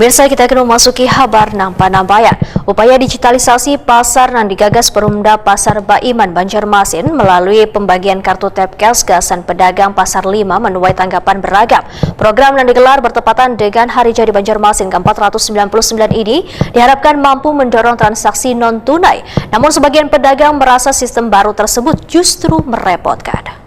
Pemirsa, kita akan memasuki kabar nang Panambayan. Upaya digitalisasi pasar yang digagas Perumda Pasar Baiman Banjarmasin melalui pembagian kartu tap cash gasan pedagang Pasar 5 menuai tanggapan beragam. Program yang digelar bertepatan dengan Hari Jadi Banjarmasin ke-499 ini diharapkan mampu mendorong transaksi non-tunai. Namun sebagian pedagang merasa sistem baru tersebut justru merepotkan.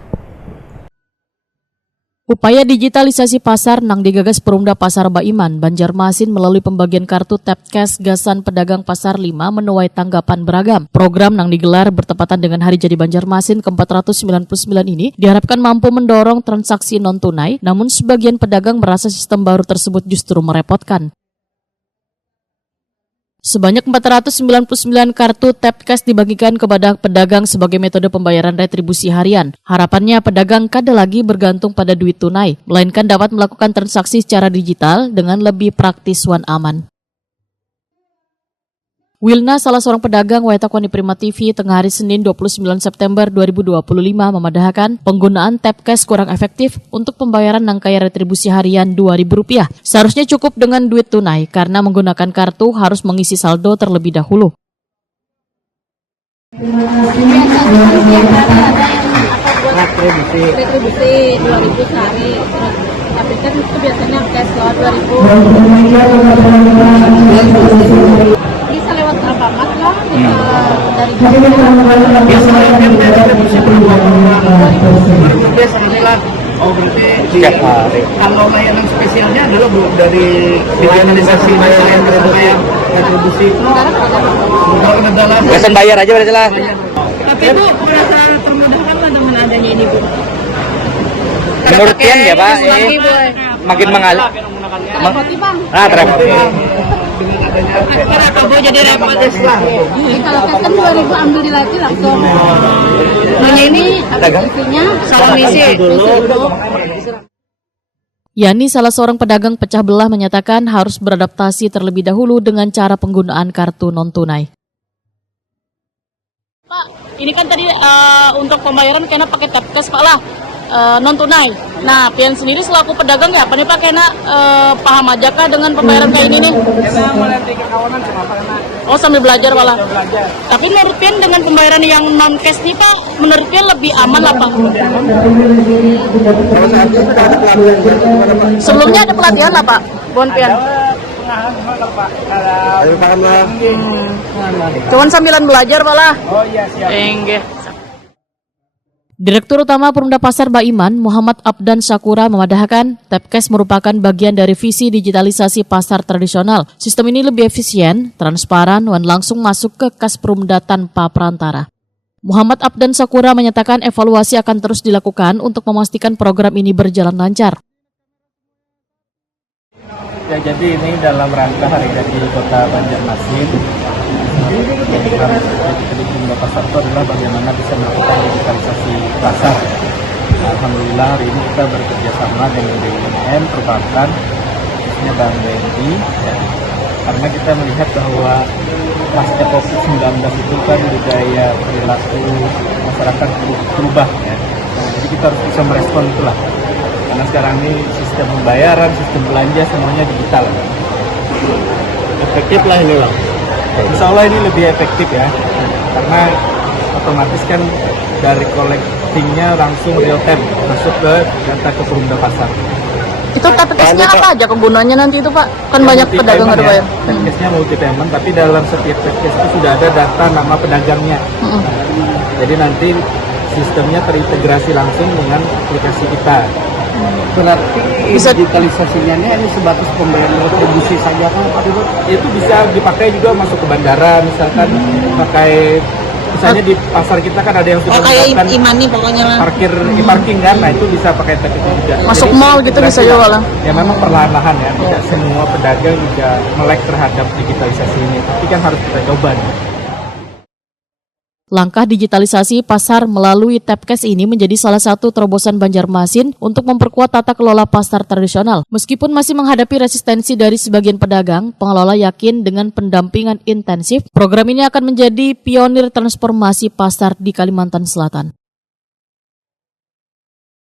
Upaya digitalisasi pasar nang digagas Perumda Pasar Baiman Banjarmasin melalui pembagian kartu tap cash gasan pedagang Pasar 5 menuai tanggapan beragam. Program nang digelar bertepatan dengan Hari Jadi Banjarmasin ke-499 ini diharapkan mampu mendorong transaksi non-tunai, namun sebagian pedagang merasa sistem baru tersebut justru merepotkan. Sebanyak 499 kartu tap cash dibagikan kepada pedagang sebagai metode pembayaran retribusi harian. Harapannya pedagang kada lagi bergantung pada duit tunai, melainkan dapat melakukan transaksi secara digital dengan lebih praktis wan aman. Wilna, salah seorang pedagang Waitakoni Prima TV, tengah hari Senin 29 September 2025 memadahkan penggunaan tap cash kurang efektif untuk pembayaran nangkaya retribusi harian Rp2.000. Seharusnya cukup dengan duit tunai karena menggunakan kartu harus mengisi saldo terlebih dahulu. Retribusi 2.000 sehari, tapi kan itu biasanya cash loh 2.000. Bisa lewat Alfamart lah, dari Oh, berarti setiap hari. Kalau layanan spesialnya adalah dari digitalisasi yang retribusi itu sementara dalam gasan bayar aja berarti lah. Tapi Bu merasa termudahkan dengan adanya ini Bu. Menurut Tian ya Pak, makin mengalir. Terbukti. Karena kamu jadi repot. Kalau kan 2.000 ambil di latih langsung. Ini isinya salah isi. Yani, salah seorang pedagang pecah belah, menyatakan harus beradaptasi terlebih dahulu dengan cara penggunaan kartu non-tunai. Pak, ini kan tadi untuk pembayaran kena pakai tap cash Pak lah, non-tunai. Nah, Pian sendiri selaku pedagang ya, apa nih Pak, kena paham aja kah dengan pembayaran kayak ini nih? Kita mulai pikir kawanan sama Pak. Oh, sambil belajar malah. Tapi menurut Pian dengan pembayaran yang non-cash nih Pak, menurut Pian lebih aman lah Pak? Sebelumnya ada pelatihan lah Pak, Bon Pian. Cuman sambilan belajar malah. Oh iya, siap. Enggak. Direktur Utama Perumda Pasar Baiman, Muhammad Abdan Sakura, memadahkan tap cash merupakan bagian dari visi digitalisasi pasar tradisional. Sistem ini lebih efisien, transparan, dan langsung masuk ke kas Perumda tanpa perantara. Muhammad Abdan Sakura menyatakan evaluasi akan terus dilakukan untuk memastikan program ini berjalan lancar. Ya, jadi ini dalam rangka Hari Jadi Kota Banjarmasin. Jadi Perumda Pasar itu adalah bagaimana bisa melakukan digitalisasi pasar. Alhamdulillah hari ini kita bekerja sama dengan BUMN, perbankan, khususnya Bank BNI, ya, karena kita melihat bahwa pasca COVID-19 itu kan budaya perilaku masyarakat berubah, ya. Nah, jadi kita harus bisa merespon itulah. Karena sekarang ini sistem pembayaran, sistem belanja semuanya digital. Efektif lah ini lah. Insya Allah ini lebih efektif ya, karena otomatis kan dari collectingnya langsung real time masuk ke data ke Perumda Pasar. Itu tap cash-nya apa aja kegunaannya nanti itu Pak? Kan ya, banyak pedagang ada bayar. Tap cash-nya multi payment, tapi dalam setiap tap cash itu sudah ada data nama pedagangnya. Jadi nanti sistemnya terintegrasi langsung dengan aplikasi kita. Berarti digitalisasinya ini sebatas pembayaran retribusi saja kan Pak? Itu bisa dipakai juga masuk ke bandara, misalkan pakai, misalnya di pasar kita kan ada yang sudah kayak imani pokoknya lah. Parking kan, nah itu bisa pakai tap itu juga. Masuk mall gitu bisa juga lah. Ya memang perlahan-lahan ya, tidak semua pedagang juga melek terhadap digitalisasi ini, tapi kan harus kita coba nih. Langkah digitalisasi pasar melalui tap cash ini menjadi salah satu terobosan Banjarmasin untuk memperkuat tata kelola pasar tradisional. Meskipun masih menghadapi resistensi dari sebagian pedagang, pengelola yakin dengan pendampingan intensif, program ini akan menjadi pionir transformasi pasar di Kalimantan Selatan.